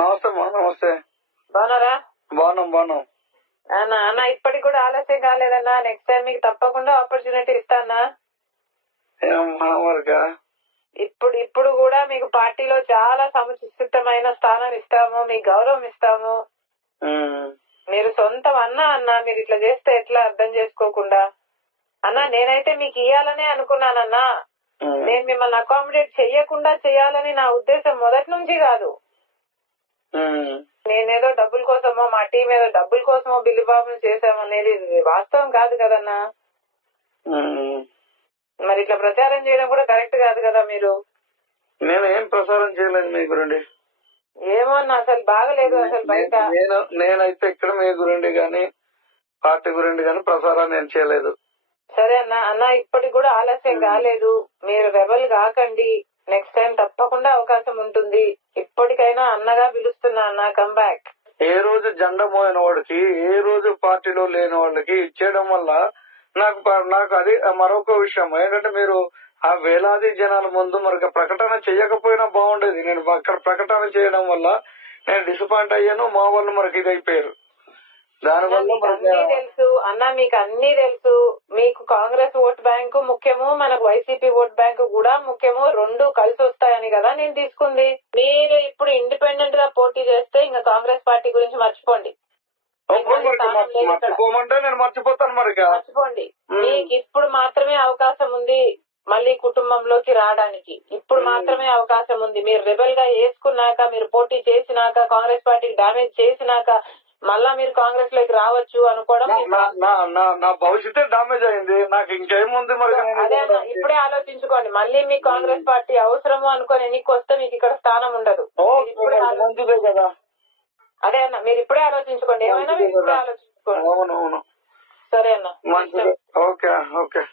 నమస్తే అమ్మా, నమస్తే. బాగున్నారా? బాగున్నాం. అన్న ఇప్పటికి కూడా ఆలస్యం కాలేదన్నా. నెక్స్ట్ టైం మీకు తప్పకుండా ఆపర్చునిటీ ఇస్తానా? ఇప్పుడు కూడా మీకు పార్టీలో చాలా సముచితమైన స్థానం ఇస్తాము, మీకు గౌరవం ఇస్తాము. మీరు సొంతం అన్న మీరు ఇట్లా చేస్తే ఎట్లా అర్థం చేసుకోకుండా? అన్నా నేనైతే మీకు ఇయ్యాలనే అనుకున్నానన్నా. నేను మిమ్మల్ని అకామిడేట్ చెయ్యకుండా చేయాలని నా ఉద్దేశం మొదటి నుంచి కాదు. నేనేదో డబ్బుల కోసమో మా టీం ఏదో డబ్బుల కోసమో బిల్లుబాబును చేశామనేది వాస్తవం కాదు కదన్నా. మరి ఇట్లా ప్రచారం చేయడం కూడా కరెక్ట్ కాదు కదా. మీరు నేను ఏం ప్రచారం చేయలేదు మీ గురించి. ఏమో అన్న అసలు బాగలేదు అసలు బయట. నేనైతే ఇక్కడ మీ గురించి గాని పార్టీ గురించి గాని ప్రచారం నేను చేయలేదు. సరే అన్న ఇప్పటికి కూడా ఆలస్యం కాలేదు. మీరు రెబల్ కాకండి. నెక్స్ట్ టైం తప్పకుండా అవకాశం ఉంటుంది. ఇప్పటికైనా అన్నగా పిలుస్తున్నా అన్న, కమ్ బ్యాక్. ఏ రోజు జెండా మోయిన వాడికి, ఏ రోజు పార్టీలో లేని వాళ్ళకి ఇచ్చేయడం వల్ల నాకు అది మరొక విషయం ఏంటంటే, మీరు ఆ వేలాది జనాల ముందు మరొక ప్రకటన చేయకపోయినా బాగుండేది. నేను అక్కడ ప్రకటన చేయడం వల్ల నేను డిసప్పాయింట్ అయ్యాను. మా వాళ్ళు మరొక ఇది అయిపోయారు. దానివల్ల తెలుసు అన్న, మీకు అన్ని తెలుసు. మీకు కాంగ్రెస్ ఓట్ బ్యాంకు ముఖ్యము, మనకు వైసీపీ ఓట్ బ్యాంకు కూడా ముఖ్యము. రెండు కలిసి వస్తాయని కదా నేను తీసుకుంది. మీరు ఇప్పుడు ఇండిపెండెంట్ గా పోటీ చేస్తే ఇంకా కాంగ్రెస్ పార్టీ గురించి మర్చిపోండి. మర్చిపోమంటే నేను మర్చిపోతాను. మర్చిపోండి. మీకు ఇప్పుడు మాత్రమే అవకాశం ఉంది మళ్ళీ కుటుంబంలోకి రావడానికి. ఇప్పుడు మాత్రమే అవకాశం ఉంది. మీరు రెబల్ గా వేసుకున్నాక, మీరు పోటీ చేసినాక, కాంగ్రెస్ పార్టీకి డామేజ్ చేసినాక మళ్ళా మీరు కాంగ్రెస్ లోకి రావచ్చు అనుకోవడం. నా భవిష్యత్తు డామేజ్ అయింది. నాకు ఇంకేముంది మరి. అదే అన్న, ఇప్పుడే ఆలోచించుకోండి. మళ్ళీ మీ కాంగ్రెస్ పార్టీ అవసరము అనుకోని ఎన్నిక వస్తే మీకు ఇక్కడ స్థానం ఉండదు. అదే అన్న, మీరు ఇప్పుడే ఆలోచించుకోండి. ఏమైనా మీరు ఇప్పుడే ఆలోచించుకోండి. అవునవును, సరే అన్న. మంచిది. ఓకే.